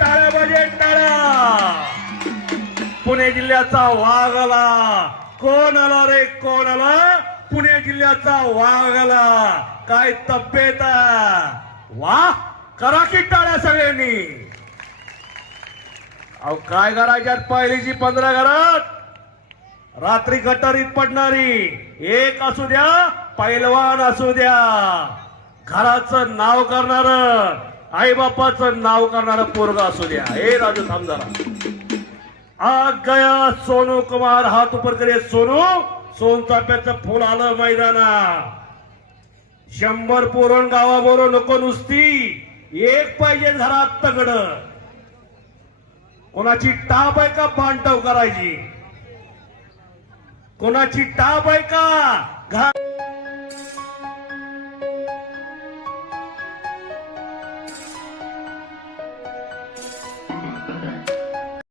टाळ्या म्हणजे टाळ्या. पुणे जिल्ह्याचा वाघ आला कोण आला रे कोण आला? पुणे जिल्ह्याचा वाघ आला काय तब्येत वा करा की टाळ्या सगळ्यांनी. अहो काय करायच्यात पहिलीची पंधरा घरात? रात्री गटारीत पडणारी. एक असू द्या पैलवान असू द्या. घराचं नाव करणार. आई बापाचं नाव करणार पोरगा असू द्या. हे राजू थांबदारा आज गया सोनू कुमार. हात उपर करे सोनू? सोनचाफ्याचं फुल आलं मैदाना शंभर पोरण गावाबरोबर नको नुसती. एक पाहिजे घरात तगड. कोणाची टाप आहे का बांधव करायची? कोणाची टाप आहे का? घा